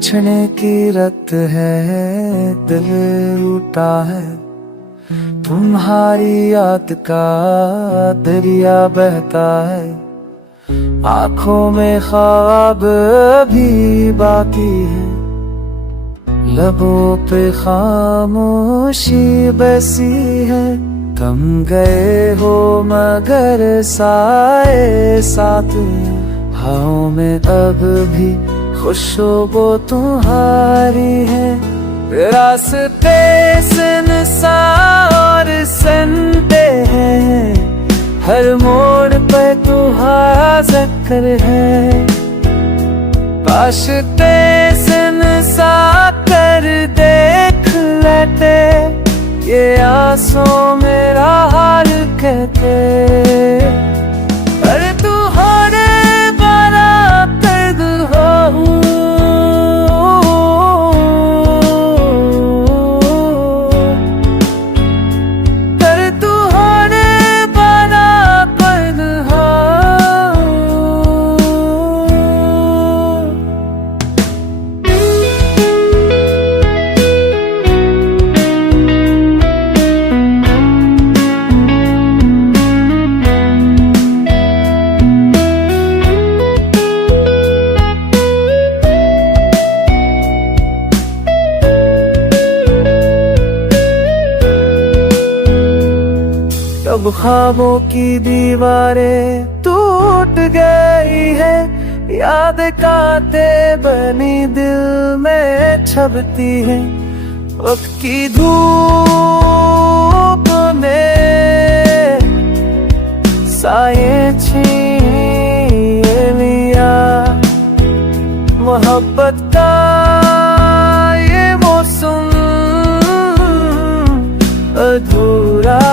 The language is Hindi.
बचने की रत है, दिल रूठा है, तुम्हारी याद का दरिया बहता है। आँखों में ख्वाब भी बाकी है, लबों पे खामोशी बसी है। थम गए हो मगर साए साथ हैं, हवाओं में अब भी खुशबू तुम्हारी है। रास्ते सुनसान और सन्नाटे हैं, हर मोड़ पे तुम्हारा जिक्र है। काशते सुनसान कर देख लेते, ये आंसू मेरा हाल कहते। अरे तू होने वाला दर्द हो, अरे तू होने वाला दर्द हो। अब ख्वाबों की दीवारें टूट गई है, याद कांटे बनी दिल में छपती है। वक्त की धूप में साये छीन लिया, मोहब्बत का ये मौसम अधूरा